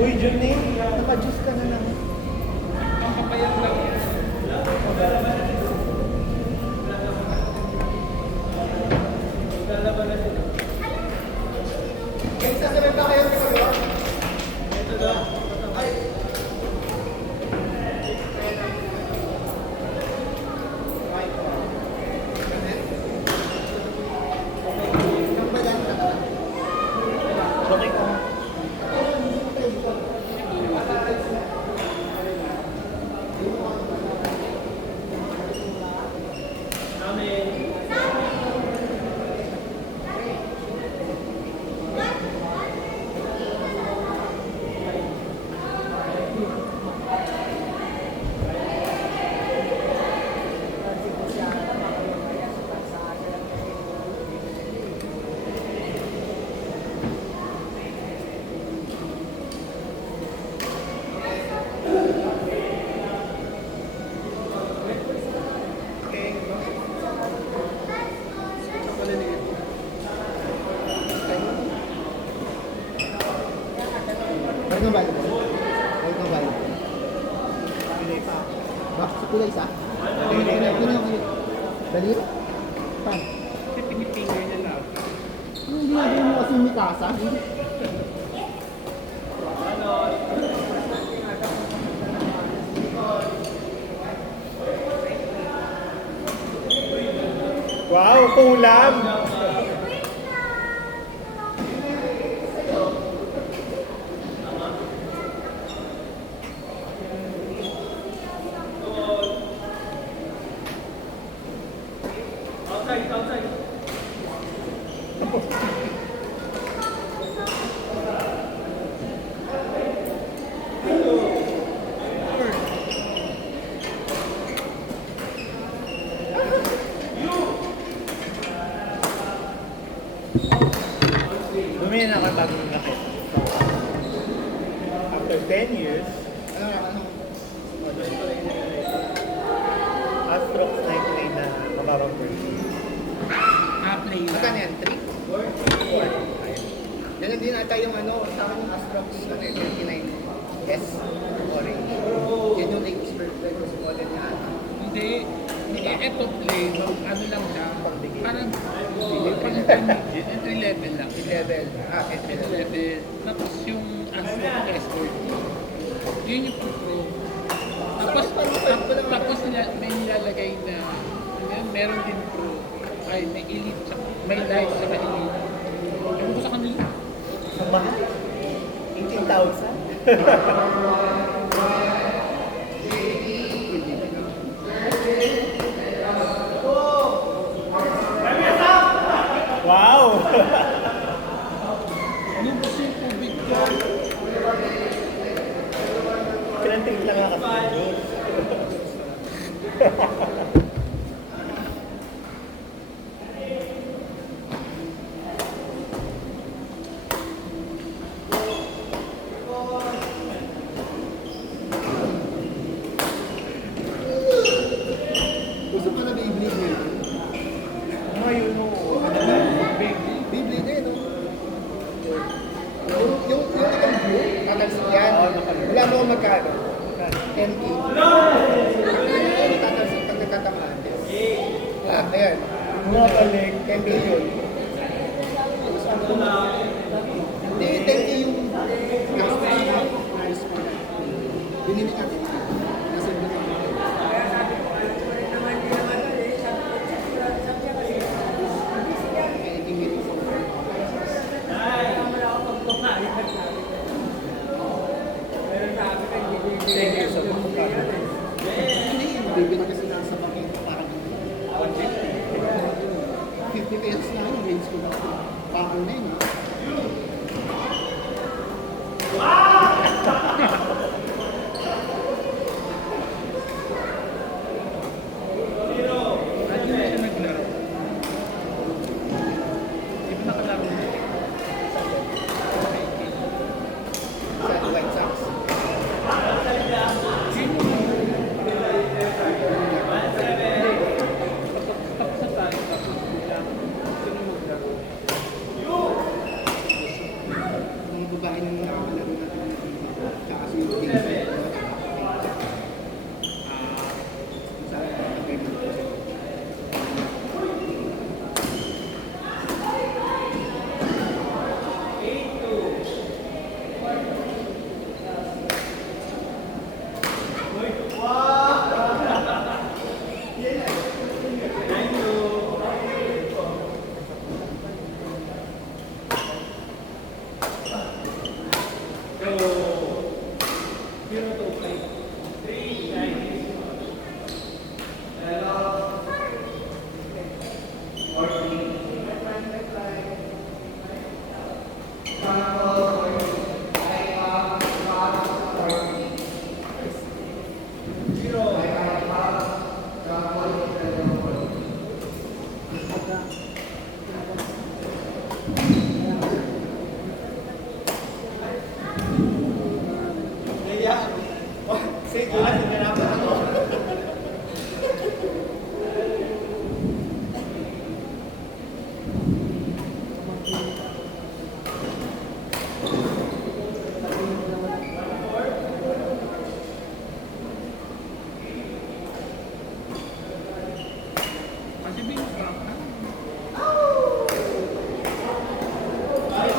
Uy, Johnny. Naka-juice ka na lang. Makapayan lang yan. Lalaban na sila. Guys, sasabihin ba kayo? Ito daw. Ay. Okay ka. Ano ba ito? Ano ba ito? Bakit sa kulay isa? Dali? Pan? Kasi pinipinger niya lang. Hindi ginagawa mo kasi may kasa. Wow, kulam! Outside, outside. Bumili na ako ng bagong racket. After 10 years, Astrox 99 na mababang version. Play na. Magkano yan? 3? 4? Ganun din ata yung ano, sa akin yung Astrox 29S orange. Yan yung latest model niya ata. Hindi. Ito play, ano lang siya. Parang entry level lang. Level. Entry level. Tapos yung Astro Escort. Yun yung pro. Tapos may nilalagay na meron din pro. Ay, may elite, may light sa elite. Ewan ko sa kanila. Ang mahal. 18,000. Wow! Ano ba yung tubig ko? Kinantig lang nga kasi. Gusto pa na Beyblade ngayon. Ngayon, no. Beyblade na yun, no? Yung naka-blue, tatalsik yan. Wala mo kung magkano. 10K. Yung tatalsik pag nagtatamaan. Ayan. Mga balik. 10K yun. Hindi, 10K yung last binili ka. Nasa blue ka. Thank you so much. Hindi, bibili kasi nasa bakit parang 150. 50 pesos na yung range ko na. Parang na yun. Bakit hindi siya naglaro? Di ba nakalaro na? Sa White Sox.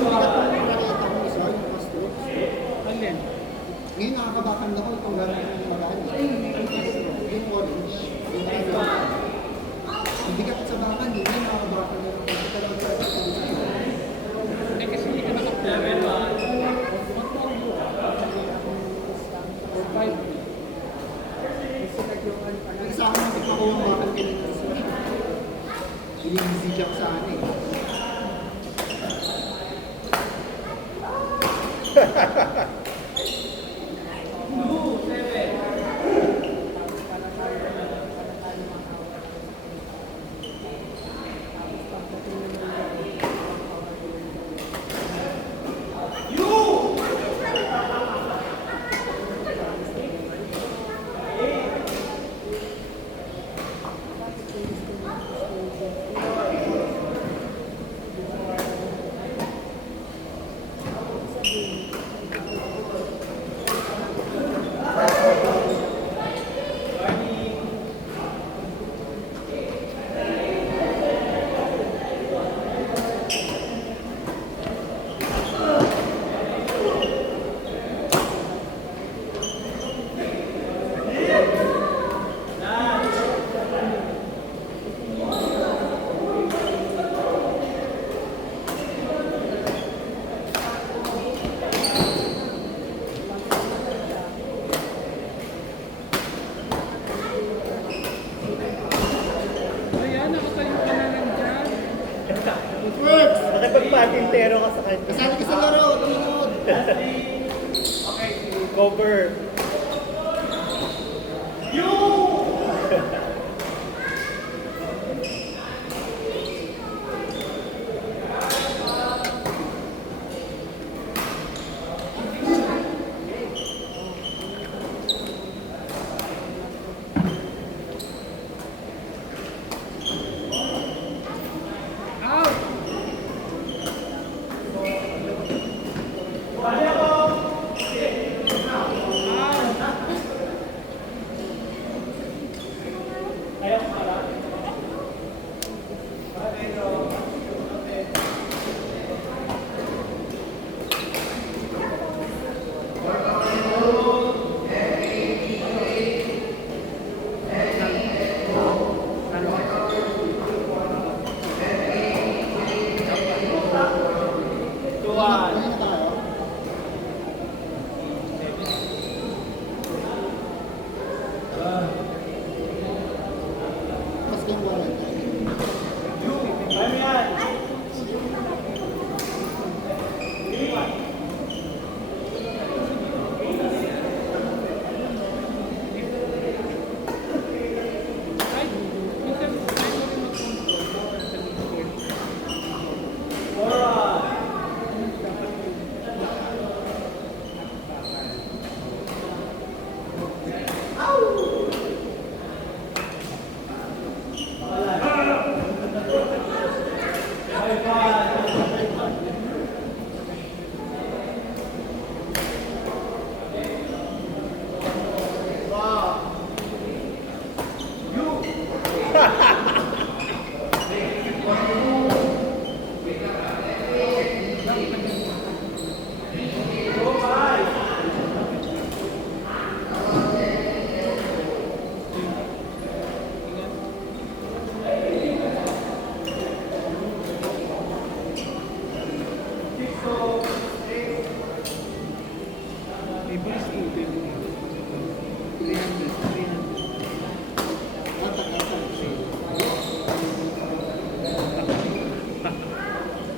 nakita ko isa, yung Castro. Alin? Ngayon nakakabakan ako itong gano'n yung marami. Yung orange. Yung ano. Hindi ka sa bakan, hindi nakakabakan na lang. Kasi talagang sa Eh, kasi hindi ka nakaplano. Or 5. isa ako nang tignan ko yung bakan kanina sa sushi. Hindi siya sa ano eh. Ayan, nakatayo ka na lang dyan. Works! Nakipagpatintero ka sa kanya. Kasali ka sa laro, tunod! Cover. Out! Ano na tayo? Mas game wallet. Ay, minsan, tayo rin mag-control sa Discord. May voice student. 300.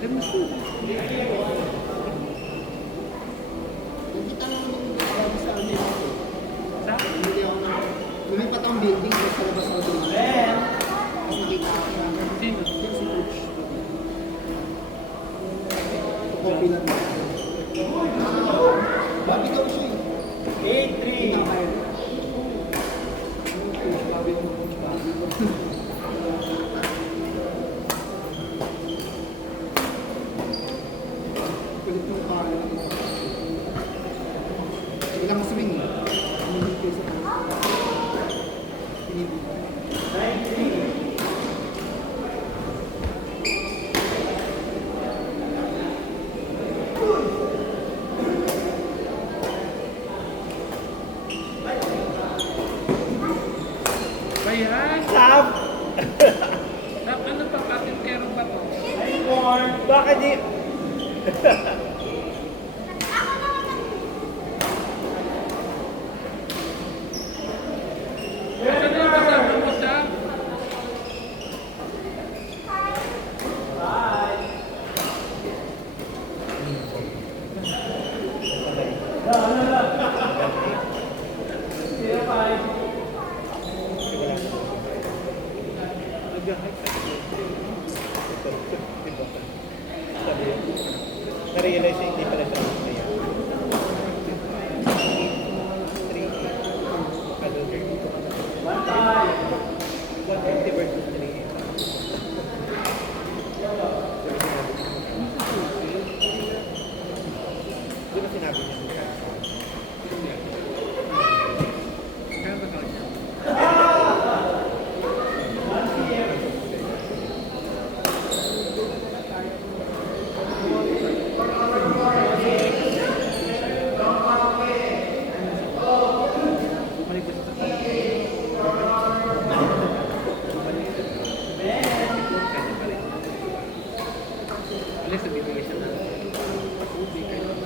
Alam mo siya. Nakita lang naman yung bago sa ano yun. Sa? Hindi ako na. Lumipat ang building ko sa labas ako dumaan. Tapos nakita ko siya. Sino? Yung si Coach. Copy lang. Babi daw siya eh. 8-3. Pinakain. Coach Babi ng Coach Babi. Kulit mo pa rin. Sige lang swing. Hindi kayo sa taas. Pinibig. Baka di... Kasi na kasama mo siya. Na-realize na hindi pala siya masaya. 150 versus 3. Di ba sinabi niya? Kaya ba siya? Bumalik ba siya sa bumalik siya. Kanya pa rin. Alis, bibigay siya ng tubig kahit hindi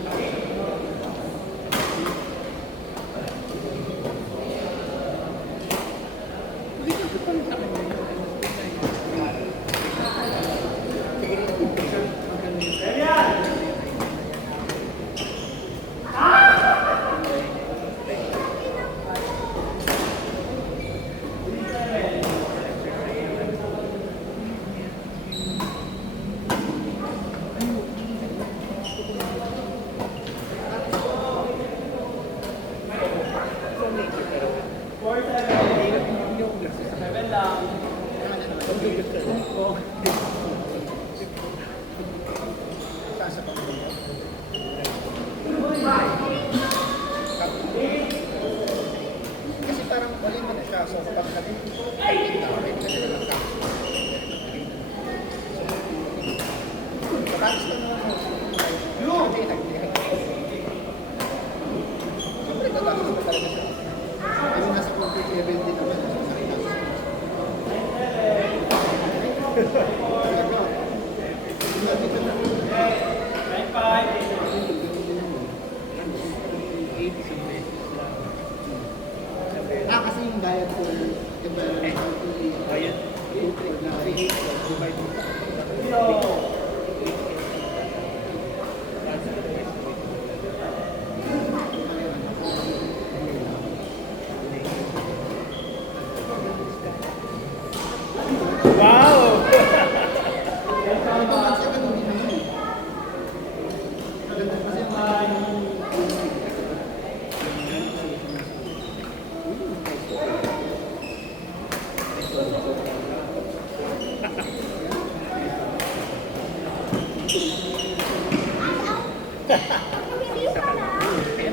ka sa pala sa kanya. Kasi parang wala mo na siya. So, kapag kami, pwede na lang ka. Kapalis lang naman mo. Siyempre, tatapos na talaga siya. Kasi nasa comfort level din naman. So, sakit na siya. Talaga. Sinabi ko na. Kasi yung diet for environmental Ayun. Wow!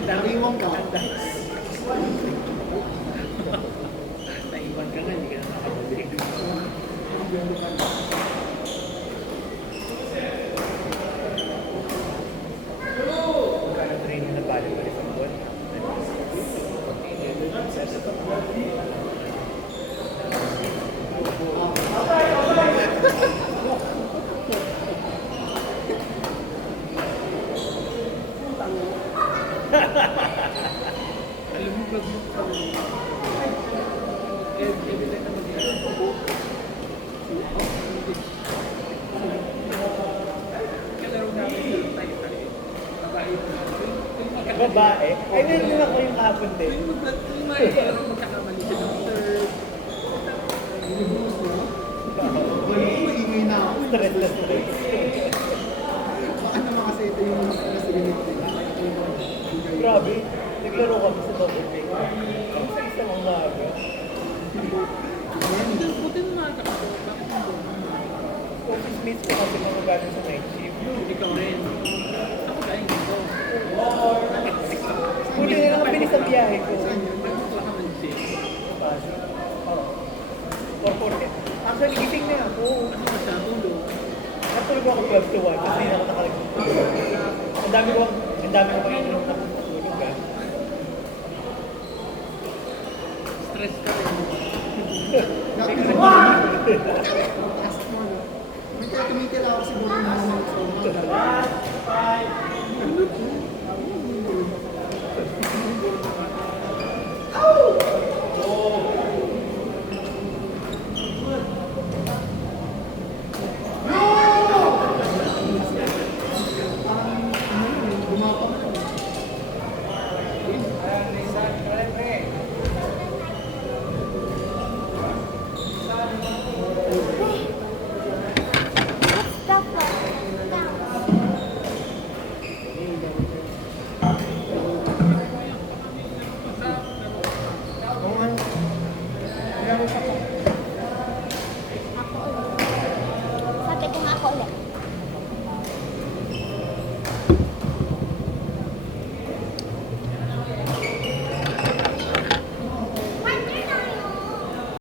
Nariwang ka. Naiwan ka nga, hindi ka na makabalik. Kaya training na bali pa rin sa buwan. Alam mo, pag every time na mag-iwan, kalaro namin sa tayo-tayo. Babae mo. Babae? Ay, meron din ako yung hapon din. Yung magkakamali siya ng third. Maingay na ako. Stress na stress. Baka naman kasi ito yung mas limit din. Grabe, naglaro kami sa double break. Ang sa isa ng maga. Buti na nakakapito. Bakit hindi? Office mates ko kasi mga galing sa night shift. Ikaw rin. Ako dahil dito. Buti na lang ang bilis ang biyahe ko. Magkakla ka man siya. Oo. 4:40. Actually, gising na ako. Ano ba siya? Tulog. Natulog ako 12 to 1 kasi hindi ako nakaligtad. Ang dami ko pang ininom na tulog ah. Stress ka rin. Task mo. May kaya tumita kailangan ko siguro yung mga